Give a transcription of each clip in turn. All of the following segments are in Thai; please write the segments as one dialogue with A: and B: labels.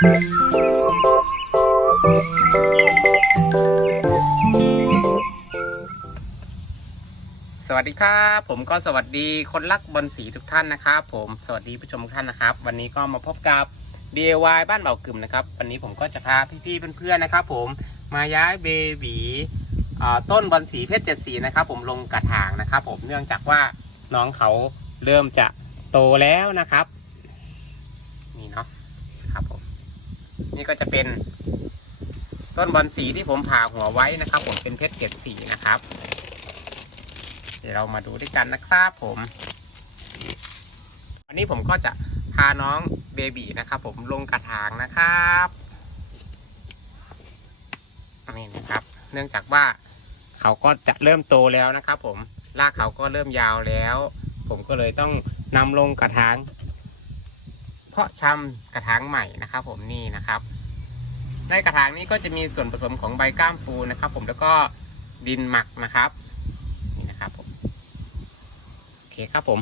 A: สวัสดีครับ ผมก็สวัสดีคนรักบอลสีทุกท่านนะครับผมสวัสดีผู้ชมทุกท่านนะครับ วันนี้ก็มาพบกับ DIY บ้านเบากึ่มนะครับ วันนี้ผมก็จะพาพี่ๆเพื่อนๆนะครับ ผมมาย้ายเบบีต้นบอลสีเพชรเจ็ดสีนะครับ ผมลงกระถางนะครับ ผมเนื่องจากว่าน้องเขาเริ่มจะโตแล้วนะครับ นี่เนาะครับผม นี่ก็จะเป็น ต้นบอลสีที่ผมผ่าหัวไว้นะครับ ผมเป็นเพชรเจ็ดสีนะครับ เดี๋ยวเรามาดูด้วยกันนะครับผมวันนี้ผมก็จะพาน้องเบบีนะครับ ผมลงกระถางนะครับนี่นะครับ เนื่องจากว่าเขาก็จะเริ่มโตแล้วนะครับ ผมรากเขาก็เริ่มยาวแล้ว ผมก็เลยต้องนำลงกระถางาะชำกระถางใหม่นะครับผมนี่นะครับ ในกระถางนี้ก็จะมีส่วนผสมของใบก้ามปูนะครับ ผมแล้วก็ดินหมักนะครับนี่นะครับผมโอเคครับผม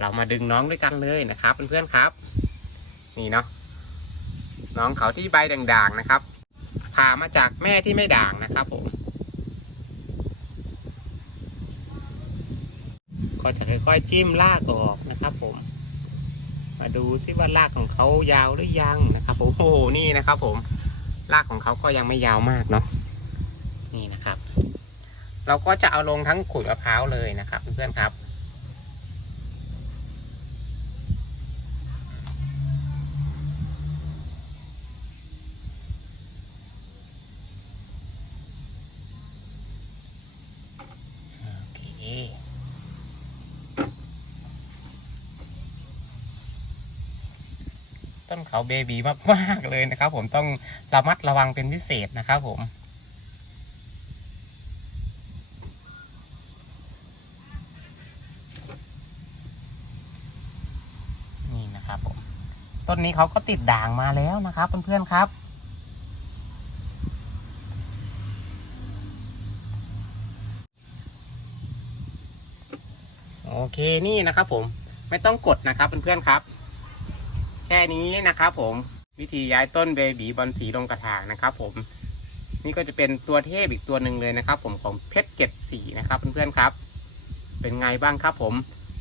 A: เรามาดึงน้องด้วยกันเลยนะครับเพื่อนๆครับ นี่เนาะน้องเขาที่ใบด่างๆนะครับผ่ามาจากแม่ที่ไม่ด่างนะครับผมก็จะค่อยๆจิ้มรากออกนะครับผม มาดูซิว่ารากของเขายาวหรือยังนะครับผมโอ้โหนี่นะครับ ผมรากของเขาก็ยังไม่ยาวมากเนาะนี่นะครับ เราก็จะเอาลงทั้งขุยมะพร้าวเลยนะครับเพื่อนๆครับโอเค ต้นเขาเบบีมากๆเลยนะครับ ผมต้องระมัดระวังเป็นพิเศษนะครับผมนี่นะครับผมต้นนี้เขาก็ติดด่างมาแล้วนะครับเพื่อนๆครับโอเคนี่นะครับผมไม่ต้องกดนะครับเพื่อนๆครับ แค่นี้นะครับผมวิธีย้ายต้นเบบีบอลสีลงกระถางนะครับ ผม นี่ก็จะเป็นตัวเทพอีกตัวหนึ่งเลยนะครับ ผมของเพชรเกตสีนะครับเพื่อนๆครับ เป็นไงบ้างครับ ผม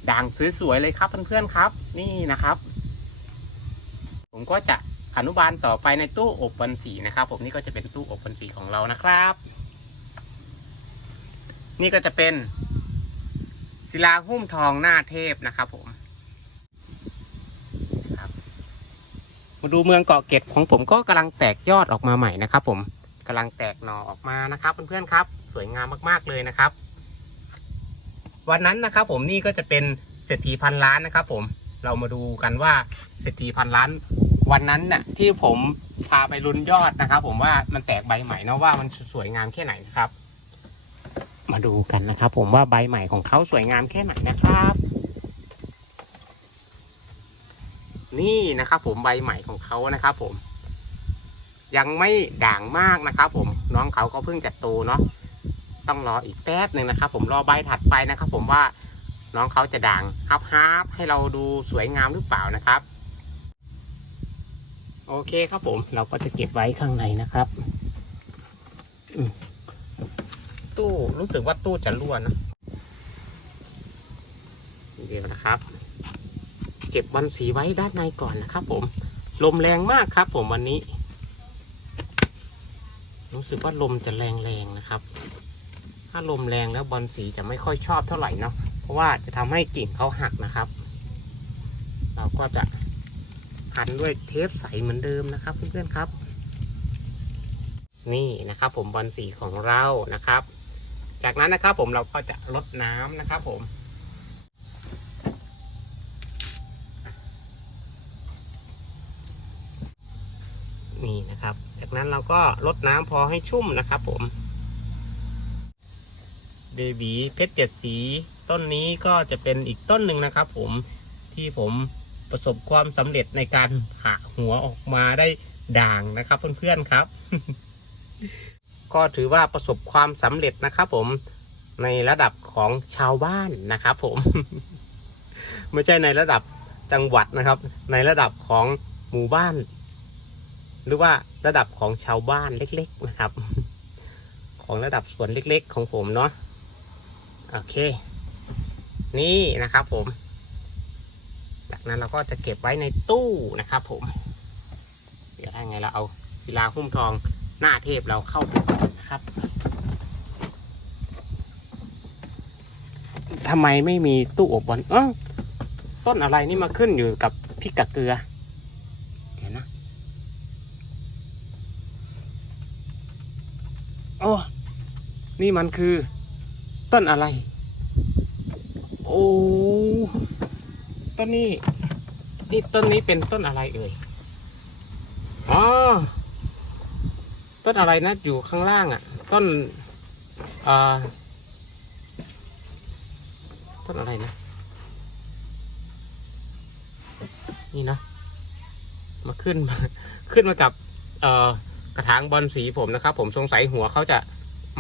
A: ด่างสวยๆเลยครับเพื่อนๆครับ นี่นะครับ ผมก็จะอนุบาลต่อไปในตู้อบบอลสีนะครับ ผมนี่ก็จะเป็นตู้อบบอลสีของเรานะครับ นี่ก็จะเป็นศิลาหุ้มทองหน้าเทพนะครับ ผมครับ มาดูเมืองเกาะเกร็ดของผมก็กำลังแตกยอดออกมาใหม่นะครับ ผมกำลังแตกหน่อออกมานะครับเพื่อนๆครับ สวยงามมากๆเลยนะครับ วันนั้นนะครับ ผมนี่ก็จะเป็นเศรษฐีพันล้านนะครับ ผมเรามาดูกันว่าเศรษฐีพันล้าน วันนั้นน่ะที่ผมพาไปลุ้นยอดนะครับ ผมว่ามันแตกใบใหม่นะว่ามันสวยงามแค่ไหนนะครับ มาดูกันนะครับ ผมว่าใบใหม่ของเขาสวยงามแค่ไหนนะครับ นี่นะครับ ผมใบใหม่ของเขานะครับ ผม ยังไม่ด่างมากนะครับ ผมน้องเขาก็เพิ่งจะโตเนาะต้องรออีกแป๊บหนึ่งนะครับ ผมรอใบถัดไปนะครับ ผมว่าน้องเขาจะด่างฮับฮับให้เราดูสวยงามหรือเปล่านะครับ โอเคครับผม เราก็จะเก็บไว้ข้างในนะครับตู้รู้สึกว่าตู้จะรั่วนะเดี๋ยวนะครับ เก็บบอลสีไว้ด้านในก่อนนะครับ ผมลมแรงมากครับ ผมวันนี้ รู้สึกว่าลมจะแรงๆนะครับ ถ้าลมแรงแล้วบอลสีจะไม่ค่อยชอบเท่าไหร่เนาะเพราะว่าจะทำให้กิ่งเขาหักนะครับ เราก็จะพันด้วยเทปใสเหมือนเดิมนะครับเพื่อนๆครับ นี่นะครับ ผมบอลสีของเรานะครับ จากนั้นนะครับผมเราก็จะลดน้ำนะครับ ผม นะครับ จากนั้นเราก็ลดน้ำพอให้ชุ่มนะครับ ผม เบบีเพชรเจ็ดสี ต้นนี้ก็จะเป็นอีกต้นหนึ่งนะครับ ผมที่ผมประสบความสำเร็จในการผ่าหัวออกมาได้ด่างนะครับ เพื่อนๆครับ ก็ถือว่าประสบความสำเร็จนะครับ ผมในระดับของชาวบ้านนะครับผม ไม่ใช่ในระดับจังหวัดนะครับ ในระดับของหมู่บ้าน หรือว่าระดับของชาวบ้านเล็ก ๆ นะครับ ของระดับส่วนเล็ก ๆ ของผมเนาะโอเค นี่นะครับผม จากนั้นเราก็จะเก็บไว้ในตู้นะครับ ผม เดี๋ยวถ้าไงเราเอาศิลาหุ้มทองหน้าเทพเราเข้าไปนะครับทำไมไม่มีตู้อบบอลเออต้นอะไรนี่มาขึ้นอยู่กับพริกกับเกลือ เดี๋ยวนะ โอ้นี่มันคือต้นอะไร โอ้ต้นนี้ นี่ต้นนี้เป็นต้นอะไรเอ่ยอ๋อต้นอะไรนะอยู่ข้างล่างอะ่ะ ต้นอ่อต้นอะไรนะ นี่นะ มาขึ้นมาขึ้นมากับ เอ่อ กระถางบอลสีผมนะครับ ผมสงสัยหัวเขาจะ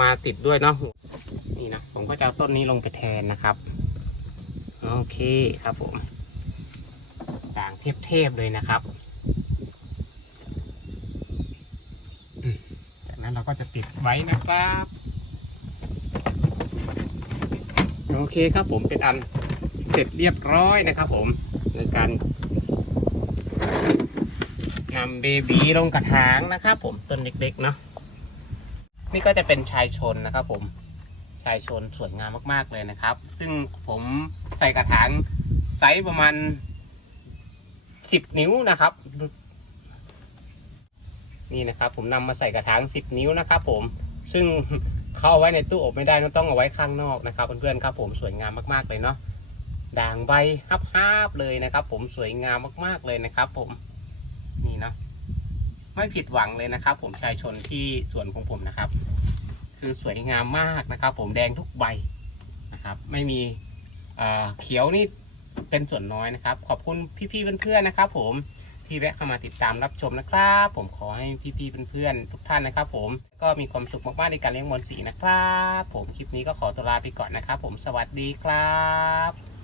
A: มาติดด้วยเนาะนี่นะผมก็จะเอาต้นนี้ลงไปแทนนะครับ โอเคครับผมต่างเทพๆเลยนะครับจากนั้นเราก็จะติดไว้นะครับ โอเคครับผมเป็นอันเสร็จเรียบร้อยนะครับผมในการำเบบีลงกระถางนะครับผมต้นเล็กๆเนาะนี่ก็จะเป็นชายชนนะครับผมชายชนสวยงามมากๆเลยนะครับ ซึ่งผมใส่กระถางไซส์ประมาณสิบนิ้วนะครับ นี่นะครับ ผมนำมาใส่กระถางสิบนิ้วนะครับ ผมซึ่งเข้าไว้ในตู้อบไม่ได้นะต้องเอาไว้ข้างนอกนะครับเพื่อนๆครับ ผมสวยงามมากๆเลยเนาะด่างใบฮับๆเลยนะครับ ผมสวยงามมากๆเลยนะครับ ผม นี่เนาะไม่ผิดหวังเลยนะครับ ผมชายชนที่สวนของผมนะครับ คือสวยงามมากนะครับ ผมแดงทุกใบนะครับ ไม่มีเเขียวนี่เป็นส่วนน้อยนะครับ ขอบคุณพี่ๆเพื่อนๆนะครับ ผมที่แวะเข้ามาติดตามรับชมนะครับ ผมขอให้พี่ๆเพื่อนๆทุกท่านนะครับ ผมก็มีความสุขมากๆในการเลี้ยงบอลสีนะครับ ผมคลิปนี้ก็ขอตัวลาไปก่อนนะครับ ผมสวัสดีครับ